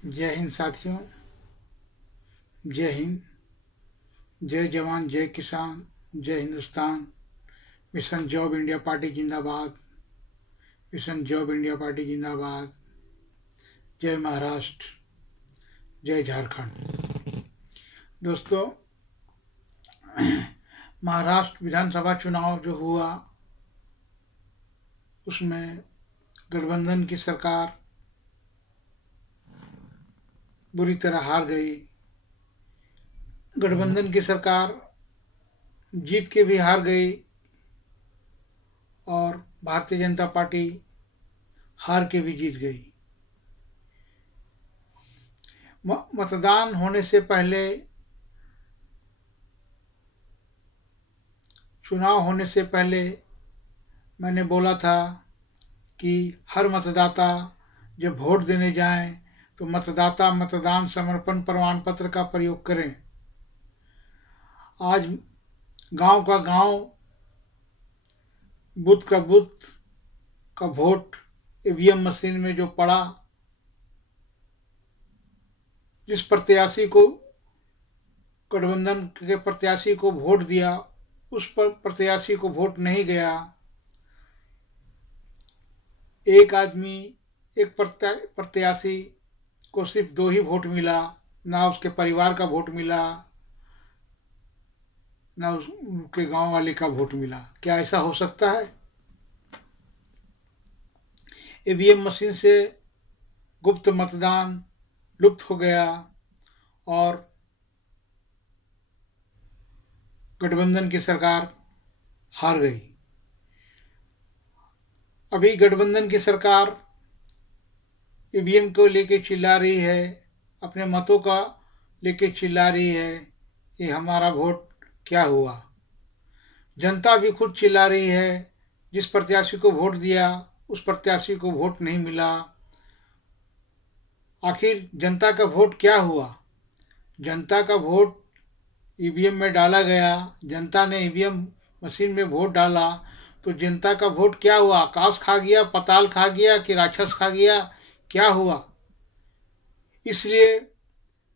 जय हिंद साथियों, जय हिंद। जय जवान, जय किसान, जय Hindustan. Mission job India party जिंदाबाद। मिशन जॉब इंडिया पार्टी जिंदाबाद। जय महाराष्ट्र, जय झारखंड। दोस्तों, महाराष्ट्र विधानसभा चुनाव जो हुआ उसमें गठबंधन की सरकार बुरी तरह हार गई। गठबंधन की सरकार जीत के भी हार गई और भारतीय जनता पार्टी हार के भी जीत गई। मतदान होने से पहले, चुनाव होने से पहले मैंने बोला था कि हर मतदाता जब वोट देने जाएं तो मतदाता मतदान समर्पण प्रमाण पत्र का प्रयोग करें। आज गांव का गांव, बूथ का वोट ईवीएम मशीन में जो पड़ा, जिस प्रत्याशी को गठबंधन के प्रत्याशी को वोट दिया उस पर प्रत्याशी को वोट नहीं गया। एक आदमी, एक प्रत्याशी को सिर्फ 2 ही वोट मिला, ना उसके परिवार का वोट मिला, ना उसके गांव वाले का वोट मिला। क्या ऐसा हो सकता है? ईवीएम मशीन से गुप्त मतदान लुप्त हो गया और गठबंधन की सरकार हार गई। अभी गठबंधन की सरकार ईवीएम को लेके चिल्ला रही है, अपने मतों का लेके चिल्ला रही है कि हमारा वोट क्या हुआ। जनता भी खुद चिल्ला रही है, जिस प्रत्याशी को वोट दिया उस प्रत्याशी को वोट नहीं मिला। आखिर जनता का वोट क्या हुआ? जनता का वोट ईवीएम में डाला गया, जनता ने ईवीएम मशीन में वोट डाला, तो जनता का वोट क्या हुआ? आकाश खा गया, पाताल खा गया कि राक्षस खा गया? क्या हुआ? इसलिए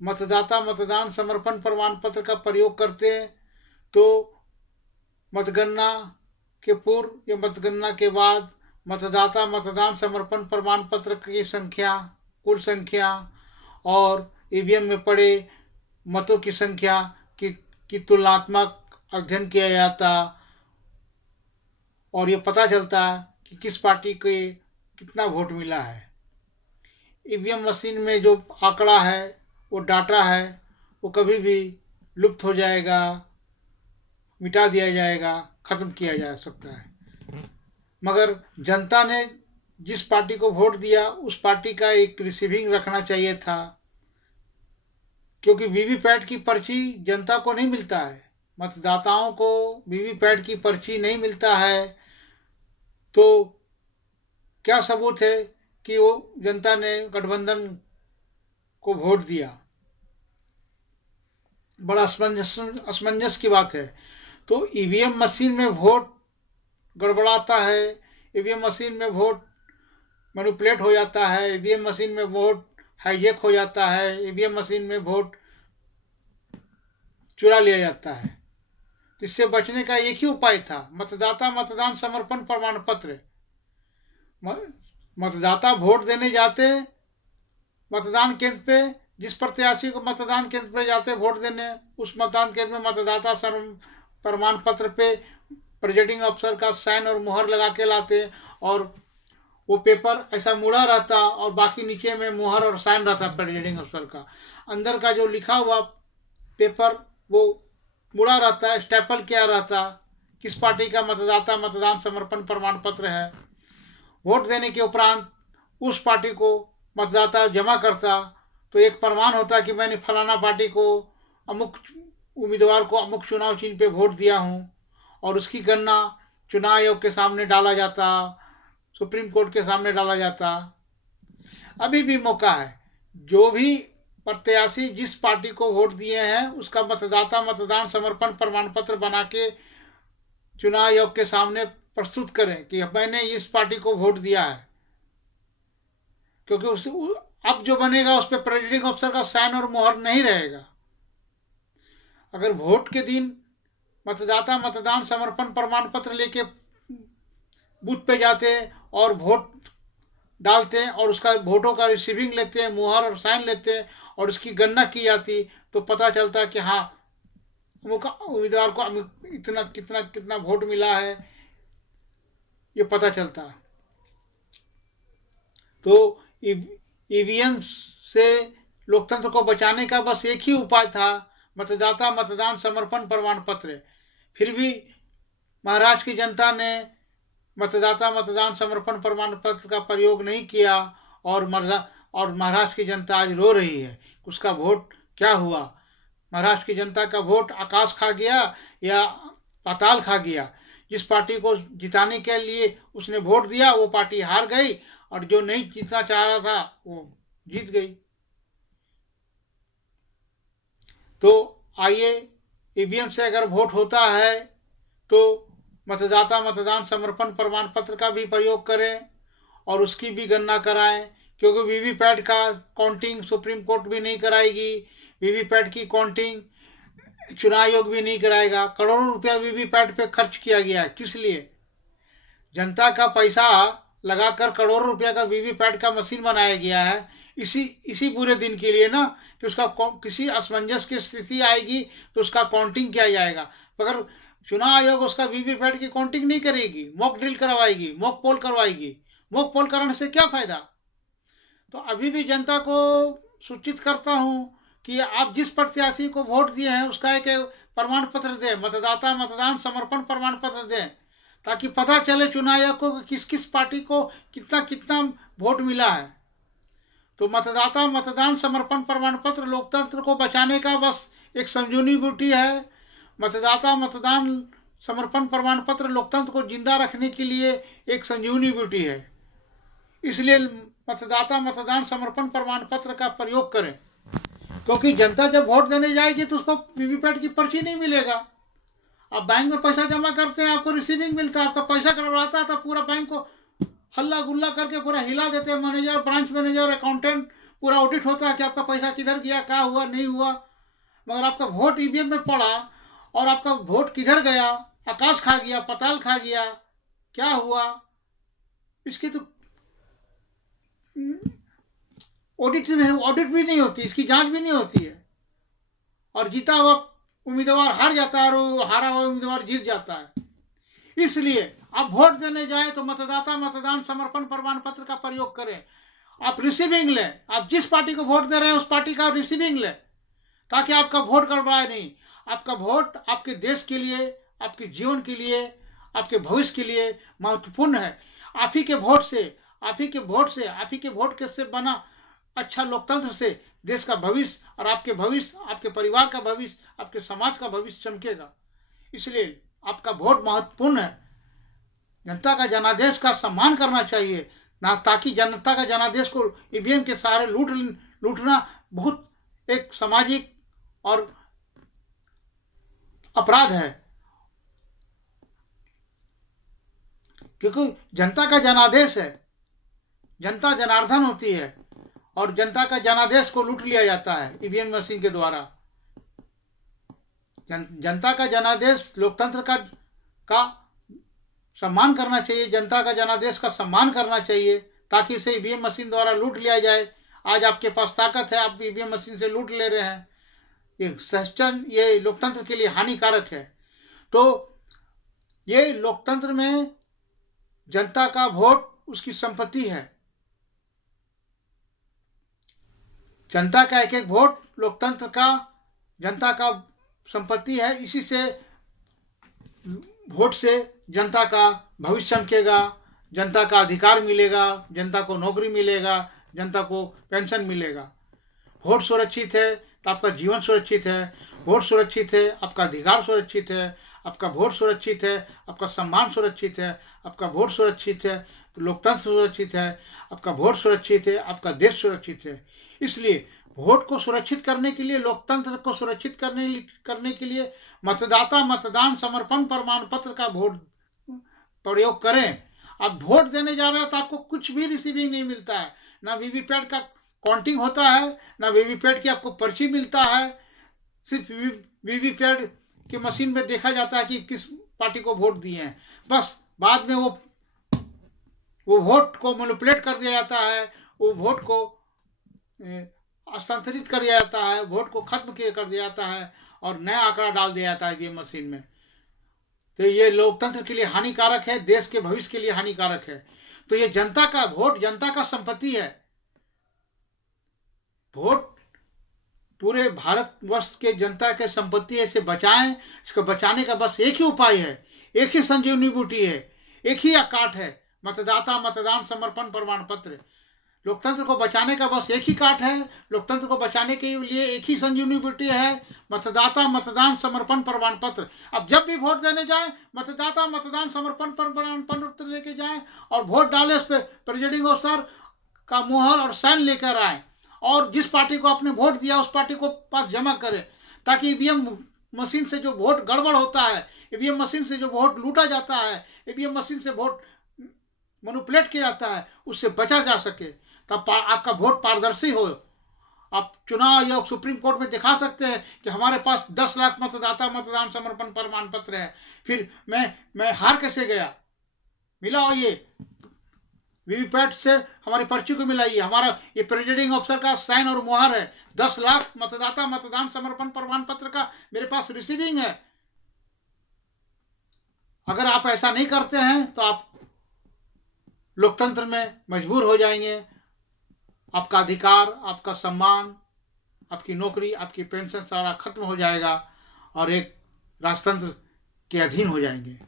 मतदाता मतदान समर्पण प्रमाण पत्र का प्रयोग करते हैं तो मतगणना के पूर्व या मतगणना के बाद मतदाता मतदान समर्पण प्रमाण पत्र की संख्या, कुल संख्या और ईवीएम में पड़े मतों की संख्या की तुलनात्मक अध्ययन किया जाता और ये पता चलता कि किस पार्टी को कितना वोट मिला है। ईवीएम मशीन में जो आंकड़ा है, वो डाटा है, वो कभी भी लुप्त हो जाएगा, मिटा दिया जाएगा, खत्म किया जा सकता है। मगर जनता ने जिस पार्टी को वोट दिया उस पार्टी का एक रिसीविंग रखना चाहिए था, क्योंकि वीवीपैट की पर्ची जनता को नहीं मिलता है, मतदाताओं को वीवीपैट की पर्ची नहीं मिलता है। तो क्या सबूत है कि वो जनता ने गठबंधन को वोट दिया? बड़ा असमंजस की बात है। तो ईवीएम मशीन में वोट गड़बड़ाता है, ईवीएम मशीन में वोट मैनिपुलेट हो जाता है, ईवीएम मशीन में वोट हाईजैक हो जाता है, ईवीएम मशीन में वोट चुरा लिया जाता है। इससे बचने का एक ही उपाय था, मतदाता मतदान समर्पण प्रमाण पत्र। मतदाता वोट देने जाते मतदान केंद्र पे, जिस प्रत्याशी को मतदान केंद्र पे जाते वोट देने, उस मतदान केंद्र में मतदाता प्रमाण पत्र पे प्रिजाइडिंग अफसर का साइन और मुहर लगा के लाते और वो पेपर ऐसा मुड़ा रहता और बाकी नीचे में मुहर और साइन रहता प्रिजाइडिंग अफसर का। अंदर का जो लिखा हुआ पेपर वो मुड़ा रहता है, स्टेपल किया रहता, किस पार्टी का मतदाता मतदान समर्पण प्रमाण पत्र है। वोट देने के उपरांत उस पार्टी को मतदाता जमा करता तो एक प्रमाण होता कि मैंने फलाना पार्टी को, अमुक उम्मीदवार को अमुक चुनाव चिन्ह पे वोट दिया हूँ, और उसकी गणना चुनाव आयोग के सामने डाला जाता, सुप्रीम कोर्ट के सामने डाला जाता। अभी भी मौका है, जो भी प्रत्याशी जिस पार्टी को वोट दिए हैं उसका मतदाता मतदान समर्पण प्रमाण पत्र बना के चुनाव आयोग के सामने प्रस्तुत करें कि मैंने इस पार्टी को वोट दिया है। क्योंकि अब जो बनेगा उस पर प्रेसिडिंग ऑफिसर का साइन और मोहर नहीं रहेगा। अगर वोट के दिन मतदाता मतदान समर्पण प्रमाण पत्र लेके बूथ पे जाते हैं और वोट डालते हैं और उसका वोटों का रिसीविंग लेते हैं, मुहर और साइन लेते हैं और उसकी गणना की जाती, तो पता चलता है कि हाँ उम्मीदवार को इतना कितना कितना वोट मिला है, ये पता चलता है। तो ईवीएम से लोकतंत्र को बचाने का बस एक ही उपाय था, मतदाता मतदान समर्पण प्रमाण पत्र। फिर भी महाराष्ट्र की जनता ने मतदाता मतदान समर्पण प्रमाण पत्र का प्रयोग नहीं किया और महाराष्ट्र की जनता आज रो रही है। उसका वोट क्या हुआ? महाराष्ट्र की जनता का वोट आकाश खा गया या पाताल खा गया। जिस पार्टी को जिताने के लिए उसने वोट दिया वो पार्टी हार गई और जो नहीं जीतना चाह रहा था वो जीत गई। तो आइए, ईवीएम से अगर वोट होता है तो मतदाता मतदान समर्पण प्रमाण पत्र का भी प्रयोग करें और उसकी भी गणना कराएं, क्योंकि वीवीपैट का काउंटिंग सुप्रीम कोर्ट भी नहीं कराएगी। वीवीपैट की काउंटिंग चुनाव आयोग भी नहीं कराएगा। करोड़ों रुपया वीवीपैट पे खर्च किया गया है। किस लिए? जनता का पैसा लगाकर करोड़ों रुपया का वीवीपैट का मशीन बनाया गया है, इसी बुरे दिन के लिए ना, कि उसका किसी असमंजस की स्थिति आएगी तो उसका काउंटिंग किया जाएगा। मगर चुनाव आयोग उसका वीवीपैट की काउंटिंग नहीं करेगी, मॉक ड्रिल करवाएगी, मॉक पोल करवाएगी। मॉक पोल कराने से क्या फायदा? तो अभी भी जनता को सूचित करता हूं कि आप जिस प्रत्याशी को वोट दिए हैं उसका एक प्रमाण पत्र दें, मतदाता मतदान समर्पण प्रमाण पत्र दें, ताकि पता चले चुनाव आयोग को किस किस पार्टी को कितना कितना वोट मिला है। तो मतदाता मतदान समर्पण प्रमाण पत्र लोकतंत्र को बचाने का बस एक संजीवनी बूटी है। मतदाता मतदान समर्पण प्रमाण पत्र लोकतंत्र को जिंदा रखने के लिए एक संजीवनी बूटी है। इसलिए मतदाता मतदान समर्पण प्रमाण पत्र का प्रयोग करें, क्योंकि जनता जब वोट देने जाएगी तो उसको वीवीपैट की पर्ची नहीं मिलेगा। आप बैंक में पैसा जमा करते हैं, आपको रिसीविंग मिलता है, आपका पैसा गड़बड़ाता है तो पूरा बैंक को हल्ला गुल्ला करके पूरा हिला देते हैं। मैनेजर, ब्रांच मैनेजर, अकाउंटेंट, पूरा ऑडिट होता है कि आपका पैसा किधर गया, क्या हुआ, नहीं हुआ। मगर आपका वोट ईवीएम में पड़ा और आपका वोट किधर गया, आकाश खा गया, पाताल खा गया, क्या हुआ, इसकी तो ऑडिट भी नहीं होती, इसकी जांच भी नहीं होती है। और जीता हुआ उम्मीदवार हार जाता है और हारा हुआ उम्मीदवार जीत जाता है। इसलिए आप वोट देने जाए तो मतदाता मतदान समर्पण प्रमाण पत्र का प्रयोग करें। आप रिसीविंग लें, आप जिस पार्टी को वोट दे रहे हैं उस पार्टी का रिसीविंग लें, ताकि आपका वोट गड़बड़ाए नहीं। आपका वोट आपके देश के लिए, आपके जीवन के लिए, आपके भविष्य के लिए महत्वपूर्ण है। आप ही के वोट से, आप ही के वोट से बना अच्छा लोकतंत्र से देश का भविष्य और आपके भविष्य, आपके परिवार का भविष्य, आपके समाज का भविष्य चमकेगा। इसलिए आपका वोट महत्वपूर्ण है। जनता का जनादेश का सम्मान करना चाहिए ना, ताकि जनता का जनादेश को ईवीएम के सहारे लूटना बहुत एक सामाजिक और अपराध है। क्योंकि जनता का जनादेश है, जनता जनार्दन होती है और जनता का जनादेश को लूट लिया जाता है ईवीएम मशीन के द्वारा। जनता का जनादेश लोकतंत्र का सम्मान करना चाहिए, जनता का जनादेश का सम्मान करना चाहिए, ताकि इसे ईवीएम मशीन द्वारा लूट लिया जाए। आज आपके पास ताकत है, आप ईवीएम मशीन से लूट ले रहे हैं। ये लोकतंत्र के लिए हानिकारक है। तो ये लोकतंत्र में जनता का वोट उसकी संपत्ति है। जनता का एक एक वोट लोकतंत्र का, जनता का संपत्ति है। इसी से वोट से जनता का भविष्य चमकेगा, जनता का अधिकार मिलेगा, जनता को नौकरी मिलेगा, जनता को पेंशन मिलेगा। वोट सुरक्षित है तो आपका जीवन सुरक्षित है, वोट सुरक्षित है आपका अधिकार सुरक्षित है, आपका वोट सुरक्षित है आपका सम्मान सुरक्षित है, आपका वोट सुरक्षित है तो लोकतंत्र सुरक्षित है, आपका वोट सुरक्षित है आपका देश सुरक्षित है। इसलिए वोट को सुरक्षित करने के लिए, लोकतंत्र को सुरक्षित करने के लिए मतदाता मतदान समर्पण प्रमाण पत्र का वोट प्रयोग करें। आप वोट देने जा रहे हो तो आपको कुछ भी रिसीविंग नहीं मिलता है, ना वीवीपैट का काउंटिंग होता है, ना वीवीपैट की आपको पर्ची मिलता है। सिर्फ वीवीपैट की मशीन में देखा जाता है कि किस पार्टी को वोट दिए हैं, बस बाद में वो वोट को मैनिपुलेट कर दिया जाता है, वो वोट को हस्तांतरित कर दिया जाता है, वोट को खत्म कर दिया जाता है और नया आंकड़ा डाल दिया जाता है ईवीएम मशीन में। तो ये लोकतंत्र के लिए हानिकारक है, देश के भविष्य के लिए हानिकारक है। तो ये जनता का वोट, जनता का संपत्ति है। वोट पूरे भारतवर्ष के जनता के संपत्ति है, इसे बचाएं। इसको बचाने का बस एक ही उपाय है, एक ही संजीवनी बूटी है, एक ही काट है, मतदाता मतदान समर्पण प्रमाण पत्र। लोकतंत्र को बचाने का बस एक ही काट है, लोकतंत्र को बचाने के लिए एक ही संजीवनी बूटी है, मतदाता मतदान समर्पण प्रमाण पत्र। अब जब भी वोट देने जाए, मतदाता मतदान समर्पण प्रमाण पत्र लेके जाएं और वोट डालें, उस पर प्रिजाइडिंग ऑफिसर का मुहर और साइन लेकर आए और जिस पार्टी को आपने वोट दिया उस पार्टी को पास जमा करें, ताकि ईवीएम मशीन से जो वोट गड़बड़ होता है, ईवीएम मशीन से जो वोट लूटा जाता है, ईवीएम मशीन से वोट मैनिपुलेट किया जाता है, उससे बचा जा सके, तब आपका वोट पारदर्शी हो। आप चुनाव आयोग सुप्रीम कोर्ट में दिखा सकते हैं कि हमारे पास 10 लाख मतदाता मतदान समर्पण प्रमाण पत्र है, फिर मैं हार कैसे गया, मिलाओ ये वीवीपैट से हमारी पर्ची को मिलाइए, हमारा ये प्रिजाइडिंग ऑफिसर का साइन और मुहर है, 10 लाख मतदाता मतदान समर्पण प्रमाण पत्र का मेरे पास रिसीविंग है। अगर आप ऐसा नहीं करते हैं तो आप लोकतंत्र में मजबूर हो जाएंगे, आपका अधिकार, आपका सम्मान, आपकी नौकरी, आपकी पेंशन सारा खत्म हो जाएगा और एक राजतंत्र के अधीन हो जाएंगे।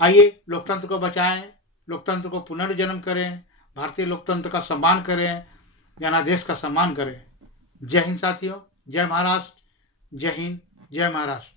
आइए लोकतंत्र को बचाएं, लोकतंत्र को पुनर्जन्म करें, भारतीय लोकतंत्र का सम्मान करें, जनादेश का सम्मान करें। जय हिंद साथियों, जय महाराष्ट्र, जय हिंद, जय महाराष्ट्र।